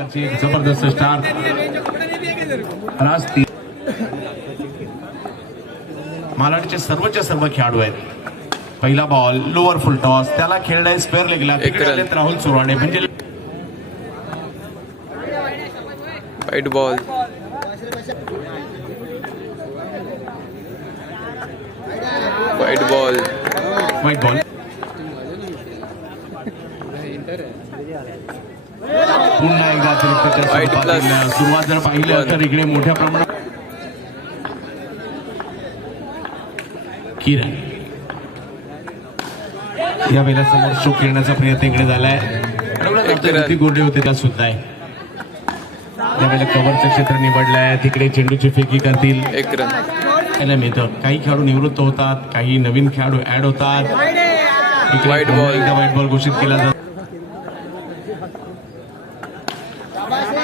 प्रकारची एक जबरदस्त स्टार राज मालाडचे सर्वच्या सर्व खेळाडू आहेत. पहिला बॉल लोअर फुल टॉस त्याला खेळलाय स्क्वेअर लेगला राहुल सुराणे म्हणजे वाईट ball wide ball wide ball plus. सुरुवात जर पाहिली. तर इकडे मोठ्या प्रमाणात किरण. या वेळेला समोर शो खेळण्याचा प्रयत्न इकडे झालाय. गोडे होते त्या सुद्धा आहे. यावेळेला कव्हरचं क्षेत्र निवडलंय. तिकडे चेंडूची फेकी करतील. पाहायला मिळतं. काही खेळाडू निवृत्त होतात. काही नवीन खेळाडू ऍड होतात. ball. एकदा व्हाईट बॉल घोषित केला जातो.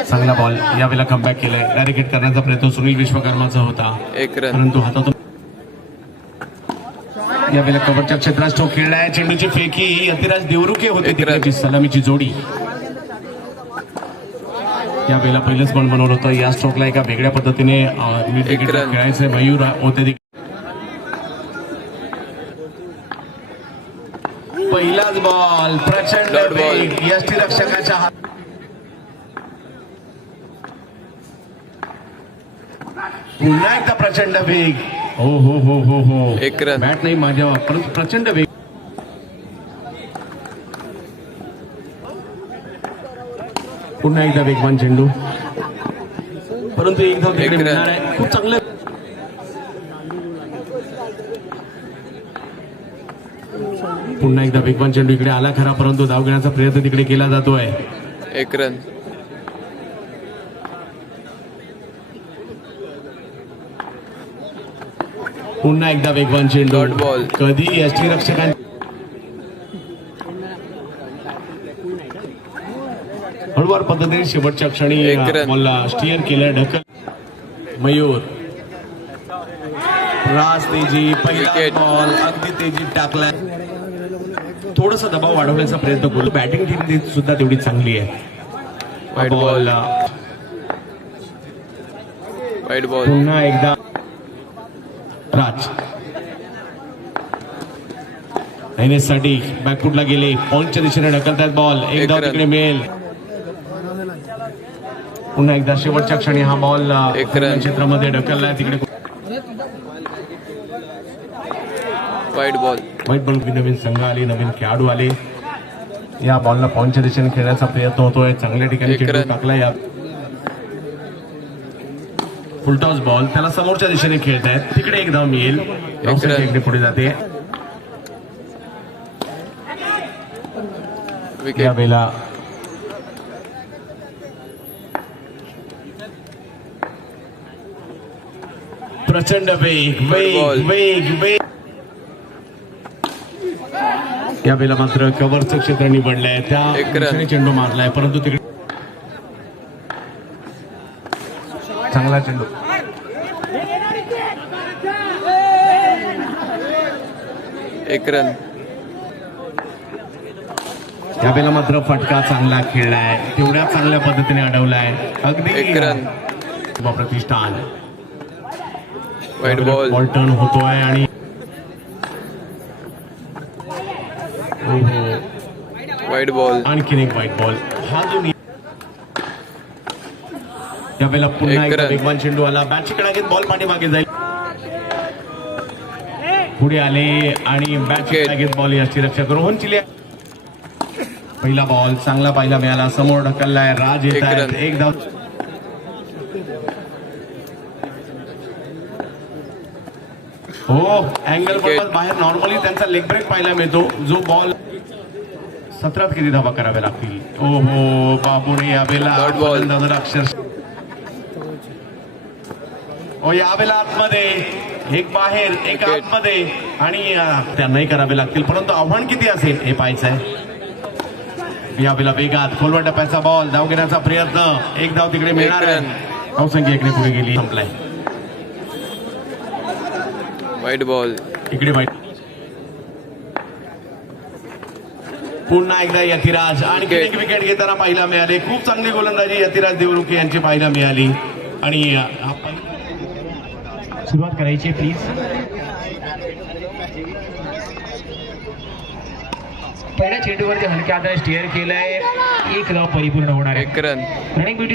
चांगला बॉल यावेळेला कमबॅक केलाय. डायरेक्ट हिट करण्याचा प्रयत्न सुनील विश्वकर्माचा होता. एक रन परंतु हातातून यावेळेला कव्हरच्या क्षेत्रात स्ट्रोक खेळलाय. चेंडूची फेकी यतिराज देवरुके होते. तिकडची सलामीची जोडी. यावेळेला पहिलंच बॉल बनवलं होतं. या स्ट्रोकला एका वेगळ्या पद्धतीने. खेळायचे मयूर होते तिकडे. पहिलाच बॉल प्रचंड यष्टीरक्षकाच्या हात पुन्हा एकदा प्रचंड वेग. हो हो हो हो हो. एक रन. बॅट नाही माझ्या परंतु प्रचंड वेग. पुन्हा एकदा वेगवान चेंडू. परंतु एक धाव तिकडे एक रन. मिळणार आहे. खूप चांगलं. पुन्हा एकदा वेगवान चेंडू इकडे आला खरा परंतु धाव घेण्याचा प्रयत्न तिकडे केला जातोय. एक रन. पुन्हा एकदा वेगवान चेंडू. Ball. कधी यष्टी रक्षकां हळूवार पद्धतीने शेवटच्या क्षणी. बॉलला स्टिअर केलं. ढकल. मयूर. राज तेजी पहिला. बॉल अगदी तेजीत टाकलाय. थोडस दबाव वाढवण्याचा प्रयत्न करतो बॅटिंग टीम सुद्धा तेवढी चांगली आहे. White ball. वाईट बॉल पुन्हा एकदा राज. साठी बॅकफुटला गेले. पॉईंटच्या दिशेने ढकलतात बॉल एक एक धाव रन. तिकडे मिळेल. पुन्हा एकदा शेवटच्या क्षणी हा बॉल. क्षेत्रामध्ये ढकललाय. तिकडे वाईट बॉल वाईट बॉल नवीन संघ आले नवीन खेळाडू आले. या बॉलला पॉईंटच्या दिशेने खेळण्याचा प्रयत्न होतोय. चांगल्या ठिकाणी. टाकला या फुलटॉस बॉल त्याला समोरच्या दिशेने खेळतायत. तिकडे एक धाव मिळेल धावसंख्या इकडे पुढे जाते. प्रचंड वेग वेग. वेग वेग. यावेळेला मात्र कव्हरचं क्षेत्र निवडलंय. त्या. चेंडू मारलाय परंतु तिकडे चांगला चेंडू. एक रन यावेळेला मात्र फटका चांगला खेळलाय. तेवढ्या चांगल्या पद्धतीने अडवलाय. अगदी एक रन. प्रतिष्ठान. वाईट बॉल बॉल टर्न होतोय आणि. वाईट बॉल आणखीन एक व्हाईट बॉल हा जो यावेळेला पुन्हा एक एकदा. वेगवान चेंडू आला. बॅटची कडा बॉल पाठीमागे जाईल. पुढे आले आणि बॅटची Wicket. कडा घेत बॉल याची रक्षा रोहन चिले पहिला बॉल चांगला पाहिला मिळाला. समोर ढकललाय राज येत आहेत. एक धाव. हो अँगल Wicket. बाहेर. नॉर्मली त्यांचा लेग ब्रेक पाहायला मिळतो. जो बॉल सतरात किती धावा कराव्या लागतील? ओ हो बाबूने यावेळेला Dot ओ यावेळेला आतमध्ये एक बाहेर एक. आतमध्ये आणि त्यांनाही करावे लागतील. परंतु आव्हान किती असेल हे पाहायचं आहे यावेळेला वेगात खोलवा टप्प्याचा बॉल धाव घेण्याचा प्रयत्न. एक धाव तिकडे मिळणार धावसंख्या इकडे पुढे गेली. संपलाय. वाईट बॉल इकडे वाईट पुन्हा एकदा यतिराज. आणखी. एक विकेट घेताना पाहायला मिळाले. खूप चांगली गोलंदाजी यतिराज देवरुखे यांची पाहायला मिळाली. आणि हा पहिला- सुरुवात करायची प्लीज पहिल्या चेंडूवरती हलक्या हाताने स्टिअर केलंय. एक धाव परिपूर्ण होणार आहे. एक रन रनिंग ब्युटी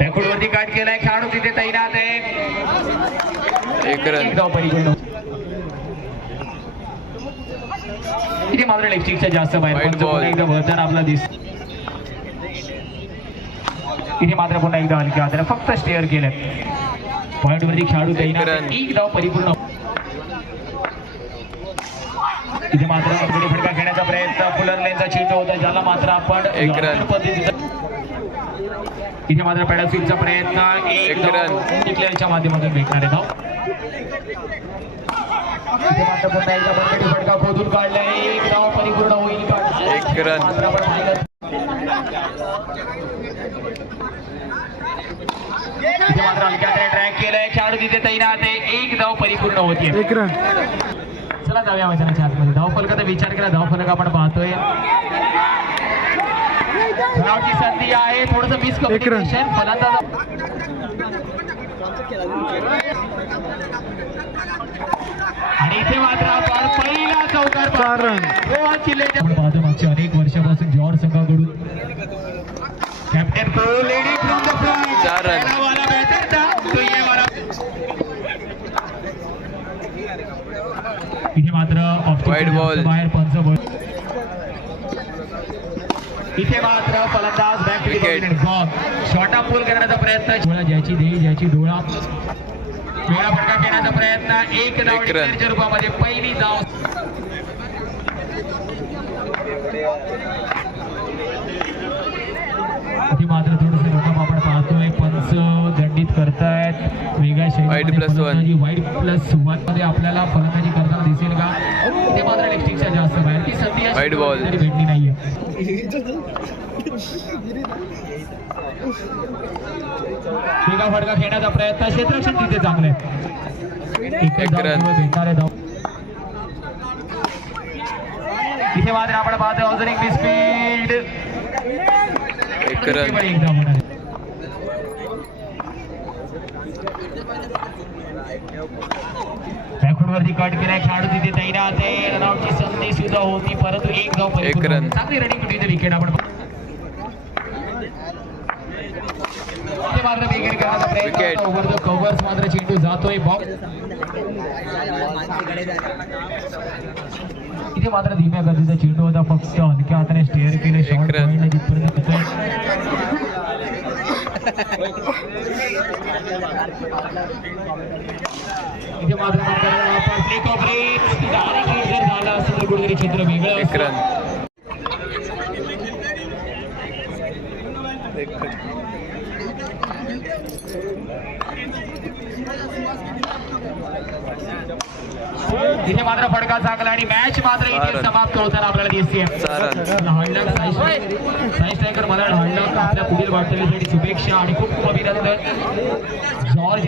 बॅकवर्ड वरती काट केलाय. खेळाडू तिथे तैनात आहे. एक रन एक धाव परिपूर्ण इथे मात्र लेफ्टिकच्या जास्त बाहेर पण. पुन्हा एकदा वळताना आपला दिस इथे मात्र पुन्हा एकदा हलक्या हाताने फक्त स्टेअर केलंय पॉइंट वरती खेळाडू तैनात. एक धाव परिपूर्ण. इथे मात्र अडगडी फटका घेण्याचा प्रयत्न. फुलर लेनचा चेंडू होता ज्याला मात्र आपण इथे मात्र पॅडास्विपचा प्रयत्न. एक. निकलेलच्या माध्यमातून भेटणार आहे धाव. इथे मात्र पुन्हा एकदा बंदडी फटका खोदून काढलाय. एक धाव परिपूर्ण होईल. मात्र आपण ट्रॅक केलंय. खेळाडू तिथे तैनात एक धाव परिपूर्ण रन चला जाऊया मैदानाच्या आतमध्ये. धाव फलकाचा विचार केला धाव फलक आपण पाहतोय. धावाची संधी आहे थोडस मिस कम्युनिकेशन फलंदाज आणि इथे मात्र आपण पहिला चौकार चार रन. गोवा किल्ल्याच्या आपण पाहतो मागच्या अनेक वर्षापासून जॉर्ज संघाकडून. कॅप्टन को लेडी फ्रॉम द फ्रंट चार रन. वाला बेहतर था. तो ये वाला. इथे मात्र. बाहेर पंच बळ. इथे मात्र फलंदाज बॅक. शॉर्टा पूल करण्याचा प्रयत्न. डोळा ज्याची देई ज्याची डोळा. डोळा फटका घेण्याचा प्रयत्न. एक धाव रूपामध्ये पहिली धाव इथे मात्र थोडस रक्कम आपण पाहतोय. पंच दंडित करतायत. वेगळ्या one. फलंदाजी वाईट प्लस वनमध्ये आपल्याला फलंदाजी करताना दिसेल का? इथे मात्र लेफ्टिंगच्या जास्त बाहेर ती संधी ball. तरी भेटली नाहीये. वेगळा फटका खेळण्याचा प्रयत्न. क्षेत्ररक्षण तिथे चांगलं भेटणार धाव. इथे मात्र आपण पाहतो अजून एक मिसफील्ड एक रन एक धाव होणार आहे. बॅकवर्ड वरती कट केलाय खेळाडू तिथे तैनात आहे. रनआउटची संधी सुद्धा होती परंतु एक धाव एक. चांगली रनिंग होती. विकेट आपण मात्र विकेट करण्याचा Wicket. प्रयत्न ओव्हर द कव्हर्स मात्र चेंडू जातोय. बॉक्स इथे मात्र धीम्या गतीचा चेंडू होता फक्त हलक्या हाताने स्टेअर केले. पॉईंटला जिथपर्यंत. इथे मात्र झाला कुठेतरी चित्र वेगळं एक इथे मात्र फटका चांगला आणि मॅच मात्र इथे. समाप्त होताना आपल्याला दिसते. साई स्ट्रायकर मला हळद आपल्या पुढील वाटचालीसाठी शुभेच्छा आणि खूप खूप अभिनंदन. जॉर्ज